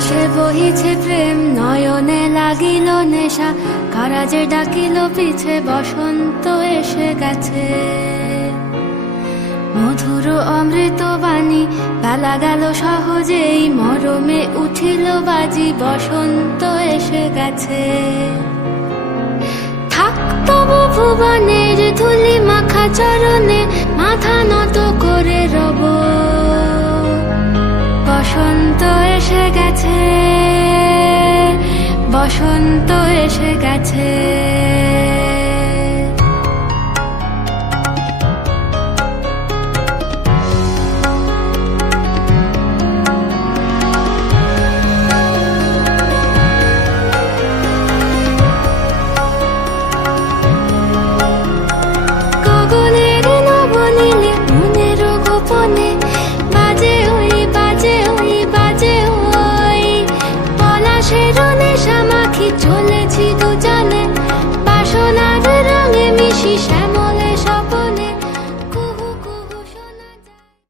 বাতাসে বহিছে প্রেম, নয়নে লাগিল নেশা, কারাজে ডাকিল পিছে, বসন্ত এসে গেছে। মধুর অমৃত বাণী, বেলা গেল সহজেই, মরমে উঠিল বাজি, বসন্ত এসে গেছে। থাক তবু ভুবনের ধুলি মাখা চরণে, মাথা নত করে রব। বসন্ত এসে গেছে, বসন্ত এসে গেছে।